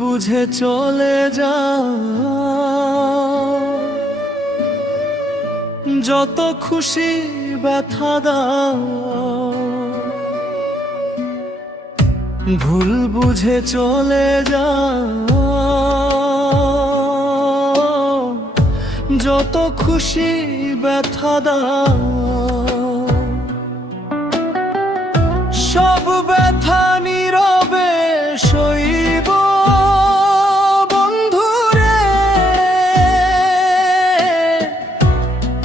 বুঝে চলে যাও, যত খুশি ব্যথা দাও। ভুল বুঝে চলে যাও, যত খুশি ব্যথা দাও। সব ব্যথা নীরবে সইব বন্ধুরে,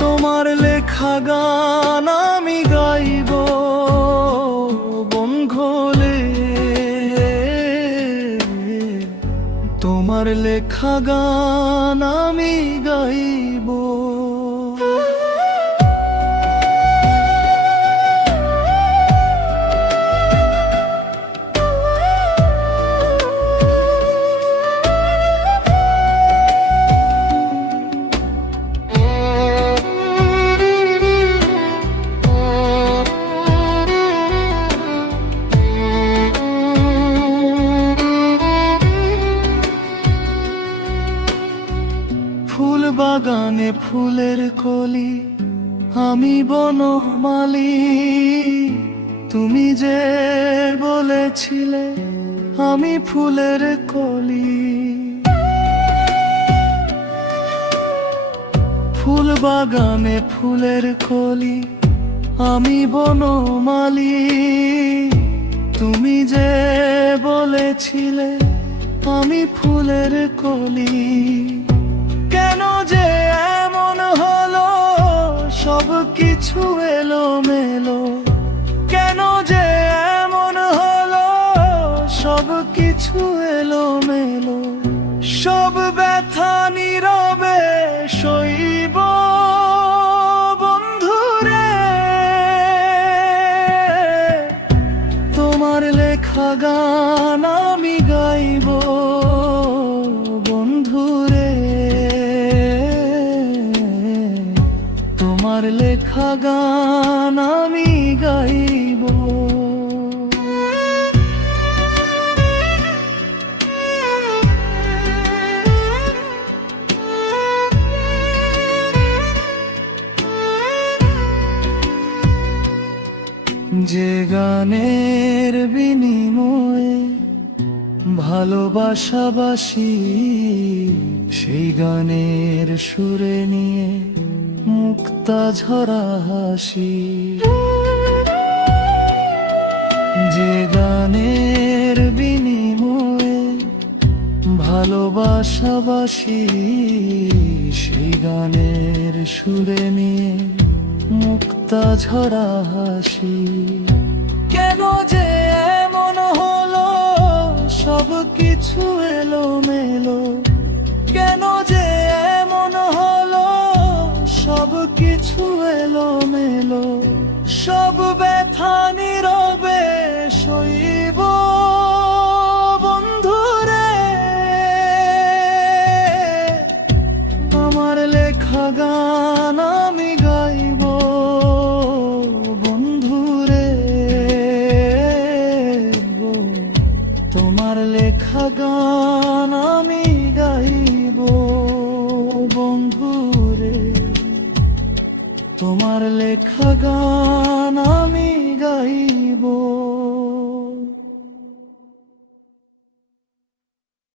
তোমার লেখা গান আমি গাইব বন্ধুরে। তোমার লেখা গান আমি গাইব। ফুল বাগানে ফুলের কলি, আমি বনমালী। তুমি যে বলেছিলে আমি ফুলের কলি। ফুল বাগানে ফুলের কলি, আমি বনমালী। তুমি যে বলেছিলে আমি ফুলের কলি। কেন যে এমন হলো, সব কিছু এলোমেলো। কেন যে এমন হলো, সব কিছু এলোমেলো। সব ব্যথা নীরবে সইব বন্ধুরে, তোমার লেখা গান আমি গাইব বন্ধুরে। তোমার লেখা গান আমি গাইব। যে গানের বিনিময়ে ভালোবাসাবাসি, সেই গানের সুরে নিয়ে মুক্তা ঝরা হাসি। যে গানের বিনিময়ে ভালোবাসাবাসি, সেই গানের সুরে নিয়ে মুক্তা ঝরা হাসি। কেন যে এমন হলো, সব কিছু এলোমেলো। কেন যে এমন হলো, সব কিছু এলোমেলো। সব ব্যথা নীরবে সইব বন্ধুরে, আমার লেখা গান আমি গাইব বন্ধুরে। তোমার লেখা গান আমি গাইব বন্ধুরে। তোমার লেখা গান আমি গাইব।